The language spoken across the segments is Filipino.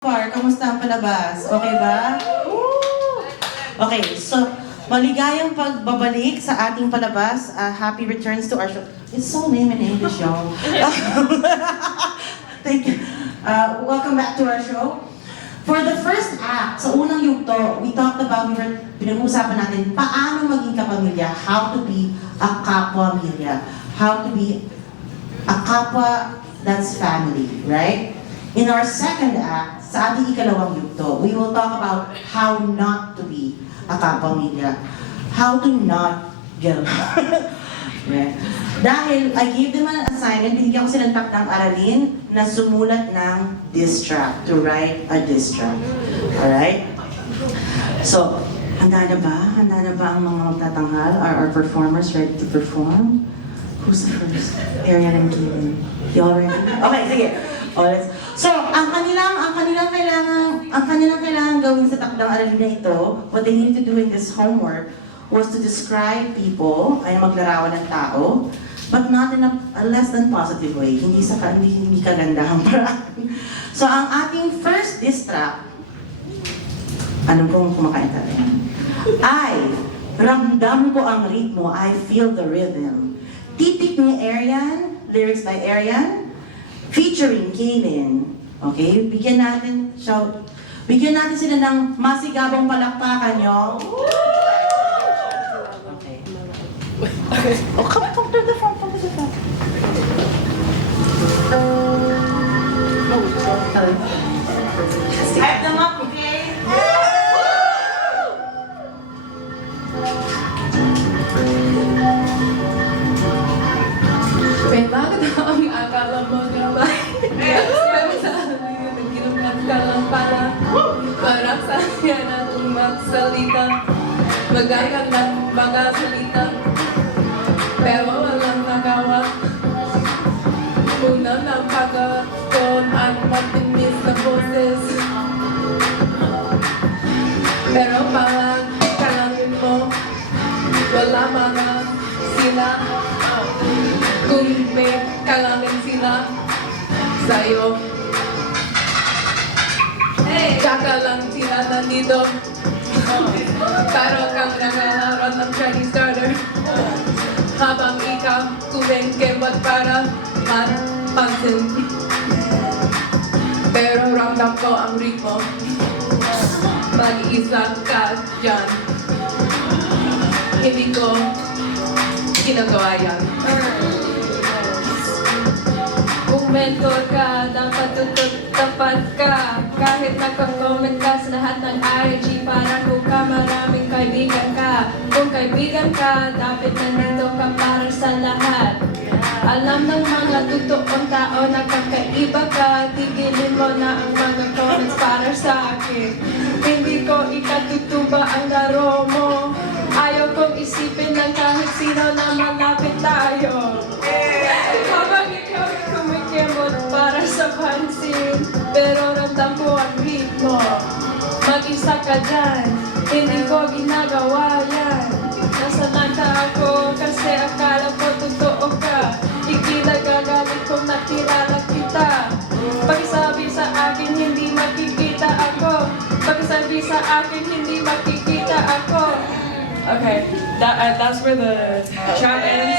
Kamusta ang palabas? Okay ba? Okay, so maligayang pagbabalik sa ating palabas. Happy returns to our show. It's so lame in English, y'all. Thank you. Welcome back to our show. For the first act, sa unang yugto, we talked about, pinag-uusapan natin paano maging kapamilya, how to be a kapwa-milya, how to be a kapwa that's family, right? In our second act, sa ating ikalawang yugto, we will talk about how not to be a kapamilya. How to not get along. Yeah. Dahil I gave them an assignment, binigyan ko silang takdang aralin na sumulat ng diss track, to write a diss track. Alright? So, handa na ba? Handa na ba ang mga magtatanghal? Are our performers ready to perform? Who's the first? Arian and Kevin. Y'all ready? Okay, sige. So, ang kanilang kailangan gawin sa takdang aralin na ito, what they need to do in this homework was to describe people, ay maglarawan ng tao, but not in a less than positive way, hindi kagandahang paraan. So, ang ating first diss track, ano kung kumakain tayo? Ay, ramdam ko ang ritmo, I feel the rhythm. Titik ni Arian, lyrics by Arian, featuring Kaylin. Okay? Bigyan natin sila ng masigabong palakpakan, y'all. Okay. Oh, come to the front, come to the front. Hype them up, okay? Bakit ang akala mo gabay? Pero sa akin, nagkinumat ka lang para sa akin natong magsalita. Magagang ng mga salita, pero walang nagawa. Una ng pagkaton at matinis na boses. Pero parang kalangin mo, wala mga sila. Kung may kalangin sila sa'yo, tsaka lang sila nandito. Pero kang naghaharap ng Chinese starter, habang ikaw kumengkemot para mapansin. Pero ramdam ko ang ritmo, mag-iisa ka dyan. Hindi ko ginagawa yan. Kung mentor ka, dapat tapat ka. Kahit nagko-comment ka sa lahat ng IG, para kung ka maraming kaibigan ka. Kung kaibigan ka, dapat nandito ka para sa lahat. Alam ng mga totoong tao na kakaiba ka, tigilin mo na ang mga comments para sa akin. Hindi ko ikatutuba ang laro mo. Ayaw kong isipin ng kahit sino na malapit tayo. Habang ikaw kumikimot para sa pansin, pero ramdam ko ang ritmo. Mag-isa ka dyan, hindi ko ginagawa yan. Nasalanta ako kasi akala ko totoo ka. Ikinagagalit kong nakilala kita. Pagsabi sa akin hindi makikita ako. Pagsabi sa akin hindi makikita ako. Okay, that's where the chat ends.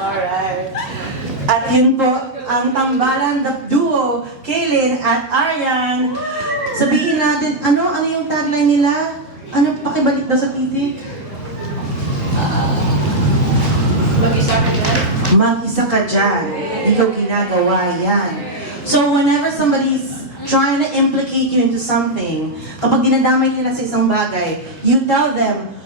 Alright. At yun po, ang tambalan, the duo, Kaylin at Arian. Sabihin natin, ano yung tagline nila? Ano, pakibalik daw sa titik? Mag-isa ka dyan? Mag-isa ka dyan. Ikaw ginagawa yan. So whenever somebody's trying to implicate you into something, kapag dinadamay nila sa isang bagay, you tell them,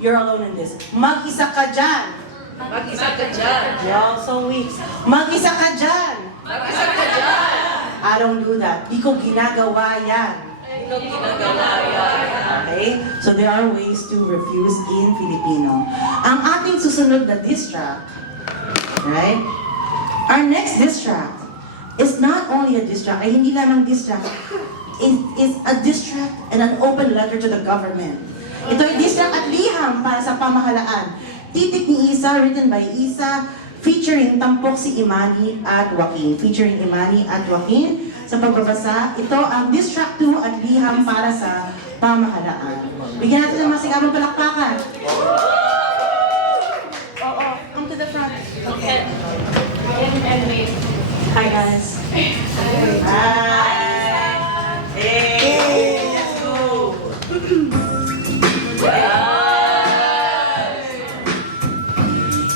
you're alone in this. Mag-isa ka dyan. Mag-isa ka dyan. Y'all so weak. Mag-isa ka dyan. Mag-isa ka dyan. I don't do that. Ikaw ginagawa yan. Ikaw ginagawa yan. Okay? So there are ways to refuse in Filipino. Ang ating susunod na diss track, right? Our next diss track is not only a diss track, ay hindi lang ang diss track. It is a diss track and an open letter to the government. Ito ay diss track at liham para sa pamahalaan. Titik ni Isa, written by Isa, featuring tampok si Imani at Joaquin. Featuring Imani at Joaquin sa pagbabasa. Ito ang diss track 2 at liham para sa pamahalaan. Bigyan natin ng masigabang palakpakan. Oo, come to the front. Okay. And wait. Hi guys. Hi. Hey, let's go.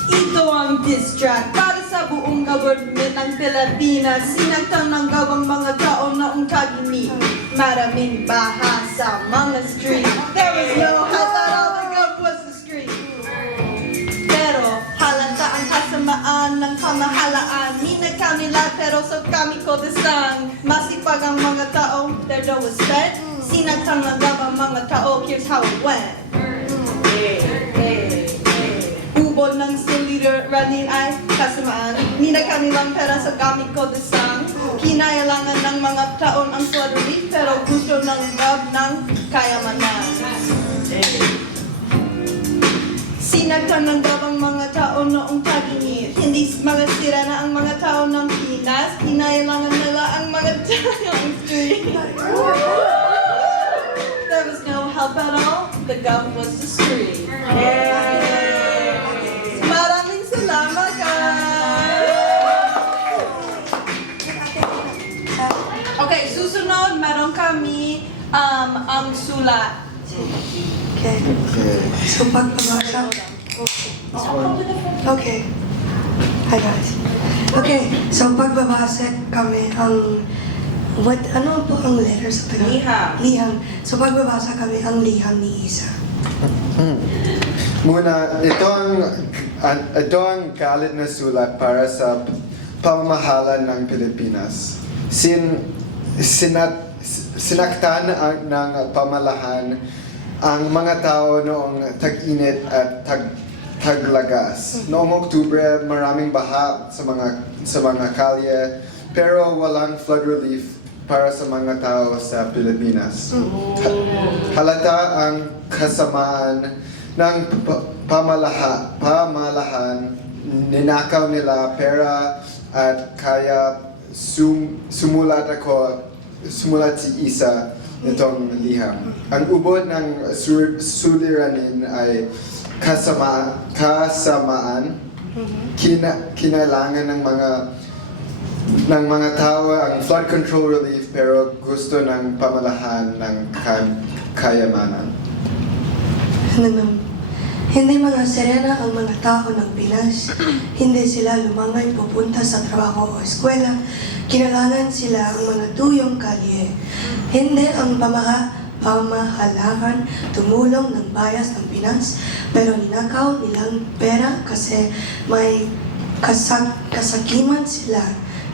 Ito ang diss track para sa buong government ng Pilipinas. Sinaktan ng gawang mga tao noong tagini. Maraming baha sa mga street. There was no house at all, the gov was the street. Pero halata ang kasamaan ng pamahalaan. Ninakaw nila pero sa kami ko desang. Masipag ang mga tao, their dough was fed. Sinaktan ng gawang mga tao, here's how it went. Ubod ng suliranin ay kasamaan. Ninakaw nilang pera sa gamit ko desang. Kinailangan ng mga taon ang flood relief pero gusto ng gov ng kayamanan. Sinagtan ng gov ang mga tao noong tagingit. Hindi mga sira na ang mga tao ng Pinas. Kinailangan nila ang mga tao ng street. There was no help at all. The gov was the street. Maraming salamat, guys! Okay, susunod, meron kami ang sulat. Okay. So pagbabasa. Okay. Hi guys. Okay, so pagbabasa kami ang ano po ang letter sa Tagalog? Liham. Liham. So pagbabasa kami ang liham ni Isa. Muna, ito ang galit na sulat para sa pamamahala ng Pilipinas. Sinaktan ng pamalahan ang mga tao noong tag-init at taglagas. Noong Oktubre, maraming baha sa mga kalye, pero walang flood relief para sa mga tao sa Pilipinas. Halata ang kasamaan ng pamalahan, ninakaw nila pera at kaya sumulat si Isa nitong liham. Ang ubod ng suliranin ay kasamaan, kinailangan ng mga tao ang flood control relief pero gusto ng pamalahan ng kayamanan. Hindi mga serena ang mga tao ng Pinas. Hindi sila lumangay pupunta sa trabaho o eskwela. Kinailangan sila ang mga tuyong kalye. Hindi ang pamahalaan tumulong ng bayas ng Pinas, pero ninakaw nilang pera kasi may kasakiman sila.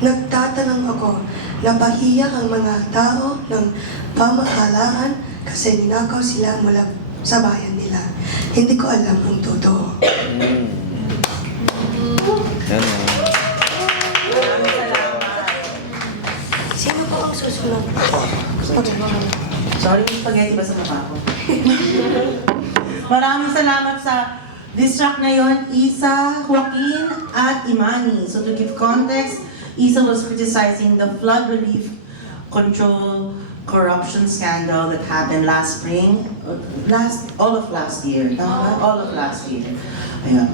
Nagtatanong ako, napahiya ang mga tao ng pamahalaan kasi ninakaw sila mula sa bayan nila. Hindi ko alam ang totoo. Sino po ang susunod? Sorry, spaghetti ba sa mukha ko? Maraming salamat sa diss track na yon, Isa, Joaquin, at Imani. So to give context, Isa was criticizing the flood relief control corruption scandal that happened last spring, all of last year. Tama ba? All of last year. Ayun.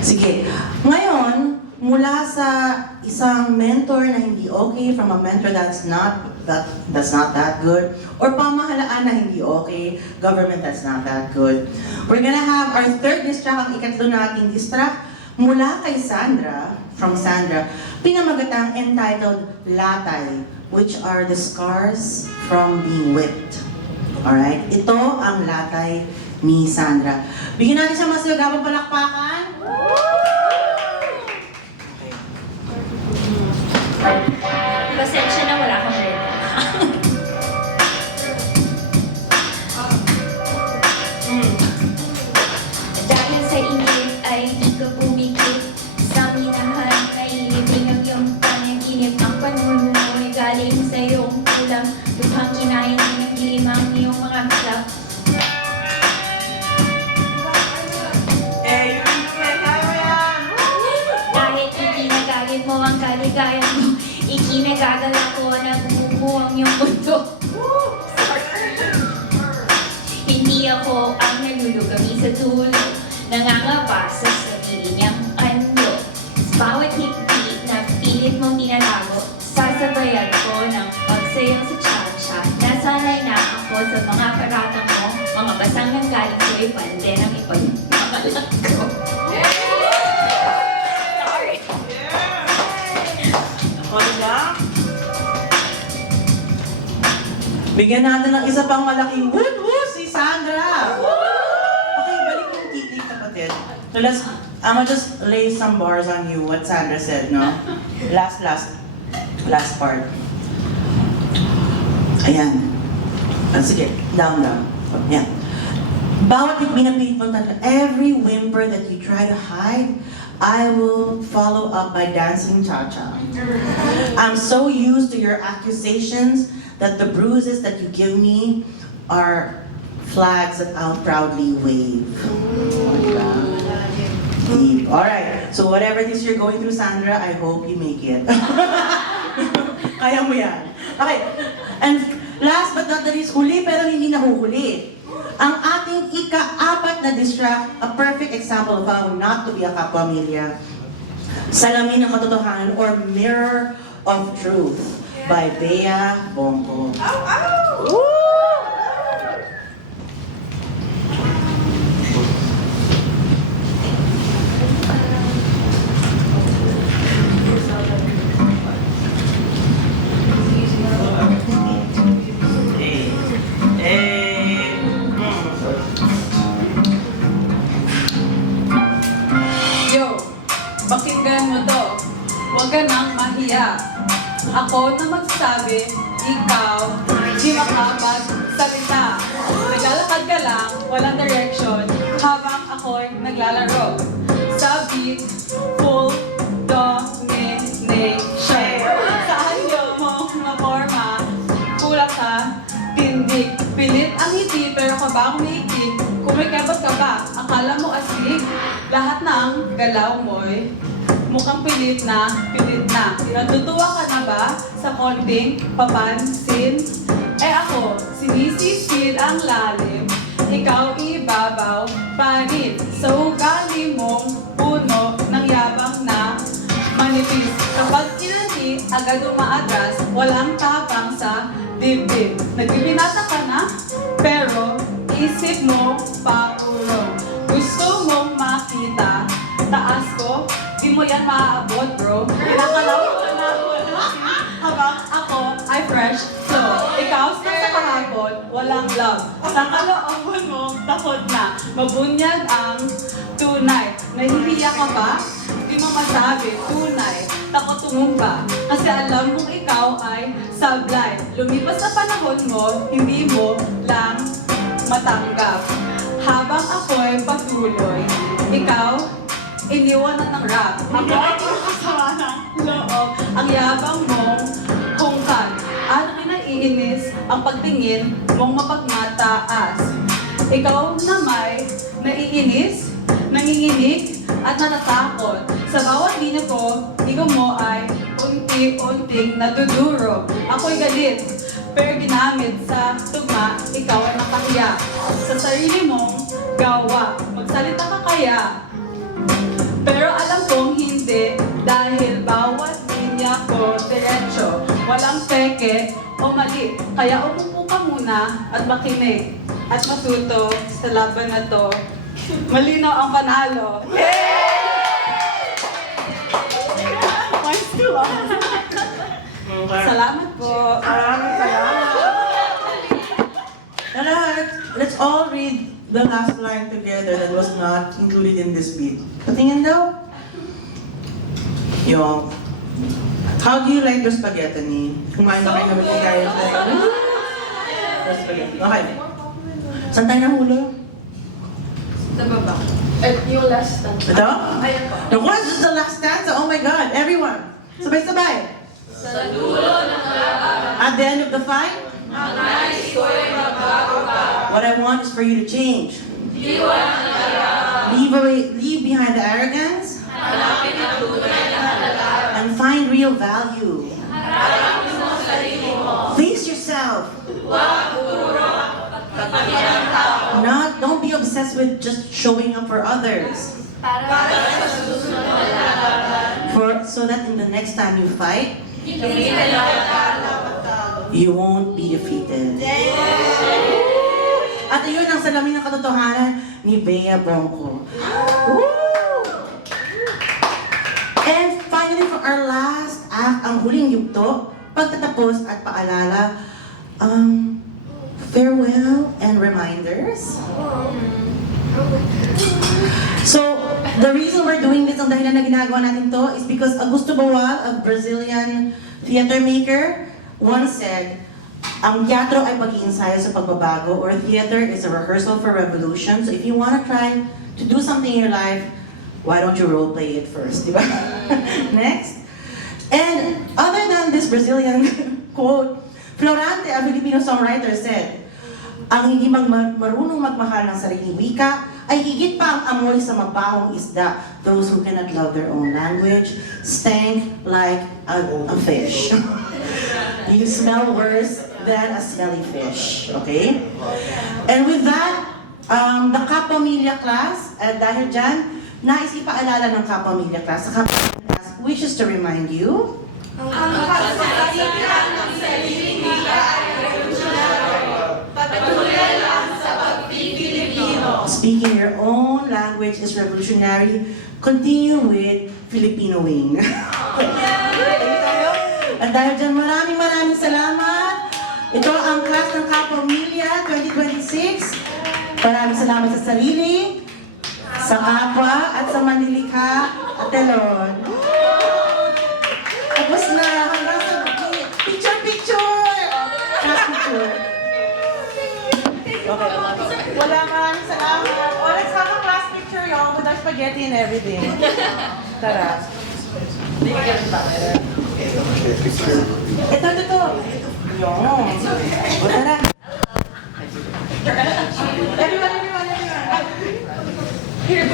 Sige. Ngayon, mula sa isang mentor na hindi okay, from a mentor that's not that good, or pamahalaan na hindi okay, government that's not that good. We're gonna have our third diss track, ang ikatlo nating diss track, mula kay Sandra, from Sandra, pinamagatang entitled Latay, which are the scars from being whipped. Alright? Ito ang latay ni Sandra. Bigyan natin siya mas lagabang palakpakan. Pasensya na wala kang red. Dahil sa init ay di ka pumikit. Sa minahan ay libing ang iyong panaginip. Ang panulumo ay galing sa iyong kulang. Lubhang kinain ng dilim ang iyong mga kislap. Eh, ang kaligaya mo. Ikinagagala ko na bumubuo ang iyong mundo. Hindi ako ang nalulugami sa tulog, nangangapa sa sarili niyang anyo. Sa bawat higpit na pilit mong tinatago, sasabayan ko ng pagsayaw sa cha-cha. Nasanay na ako sa mga paratang mo, mga basang nang galing sa'yo'y pande ng ipagmamalag ko. Bigyan natin ng isa pang malaking woo si Sandra! Okay, balik yung titik, kapatid. So I'm gonna just lay some bars on you, what Sandra said, no? Last part. Ayan. Sige, down. Ayan. Bawat binapilit mo talaga, every whimper that you try to hide, I will follow up by dancing cha-cha. I'm so used to your accusations that the bruises that you give me are flags that I'll proudly wave. Deep. Alright, so whatever it is you're going through, Sandra, I hope you make it. Kaya mo yan. Okay, and last but not the least, huli pero hindi nahuhuli. Ang ating ika-4 na distract, a perfect example of how not to be a kapamilya. Salamin ng katotohanan or Mirror of Truth by Bea Bongo. Yo, pakinggan mo to. Huwag ka nang mahiya. Ako na magsabi, ikaw, di makapagsalita. Naglalakad ka lang, walang direction, habang ako'y naglalaro. Sa beat, full domination. Sa anyo mo na forma, kulang ka, tindig. Pilit ang ngiti, pero kabang umiikit. Kumikabot ka ba? Akala mo astig? Lahat ng galaw mo'y mukhang pilit na. Natutuwa ka na ba sa konting papansin? Eh ako, sinisisid ang lalim, ikaw ibabaw, panit. Sa ugali mong puno ng yabang na manipis. Kapag kilani, agad umaatras, walang tapang sa dibdib. Nagbibinata ka na, pero isip mo paurong. Gusto mong makita, taas ko, di mo yan maaabot, bro. Pinakalawin ko na habang ako ay fresh flow. Ikaw sa kahapon, walang love. Sa kalooban mo, takot na. Mabunyag ang tunay. Nahihiya ka ba? Di mo masabi, tunay. Takot tumumba. Kasi alam mong ikaw ay sablay. Lumipas sa panahon mo, hindi mo lang matanggap. Habang ako'y patuloy, ikaw, iniwanan ng rap. Ako ay kasama ng loob. Ang yabang mong hungkan. At naiinis ang pagtingin mong mapagmataas. Ikaw na may naiinis, nanginginig, at natatakot. Sa bawat linya ko, ikaw mo ay unti-unting natuduro. Ako'y galit, pero ginamit sa tugma, ikaw ay nakahiya. Sa sarili mong gawa, magsalita ka kaya. Pero alam kong hindi, dahil bawat linya ko diretso. Walang peke o mali, kaya umupo ka muna at makinig. At matuto sa laban na to. Malinaw ang panalo. Yay! Points to us. Salamat po. Let's all read the last line together that was not included in this beat. Patingin daw. Yo. How do you like the spaghetti ni? Kumain na kayo na magkikaya sa spaghetti. Okay. Saan tayo nahulog? Sa baba. Yung last time. Ito? Ayan po. The one is the last stanza. Oh my God. Everyone. Sabay-sabay. Sa dulo ng laban, At the end of the fight, ang nais ko'y magbabago. what I want is for you to change. Iwan ang laban, Leave behind the arrogance hanapin ang tunay na halaga. and find of value. Face yourself. Don't be obsessed with just showing up for others. So that in the next time you fight, you won't be defeated. At iyon ang salamin ng katotohanan ni Bea Bongko. Woo! And finally, for our last act, ang huling yugto, pagtatapos at paalala, farewell and reminders. So, the reason we're doing this, ang dahilan na ginagawa natin to, is because Augusto Boal, a Brazilian theater maker, once said, ang teatro ay pag-iensayo sa pagbabago, or theater is a rehearsal for revolution. So if you want to try to do something in your life, why don't you role play it first, di ba? Next. And other than this Brazilian quote, Florante, a Filipino songwriter, said, ang hindi marunong magmahal ng sariling wika ay higit pa ang amoy sa mabahong isda. Those who cannot love their own language stank like a fish. You smell worse than a smelly fish. Okay? And with that, the Kapamilya class, dahil dyan, nais ipaalala ng Kapamilya class, the Kapamilya class wishes to remind you, speaking your own language is revolutionary. Continue with Filipinoing. At dahil dyan, maraming salamat. Ito ang class ng Kapamilya 2026. Maraming salamat sa sarili, sa kapwa, at sa Manlilikha at Telon. Tapos na, hanggang sa picture! Class picture. Okay. Maraming salamat. Oh, let's have a class picture, y'all, with our spaghetti and everything. Tara. Ito. Yung. O, tara. Everyone. Here,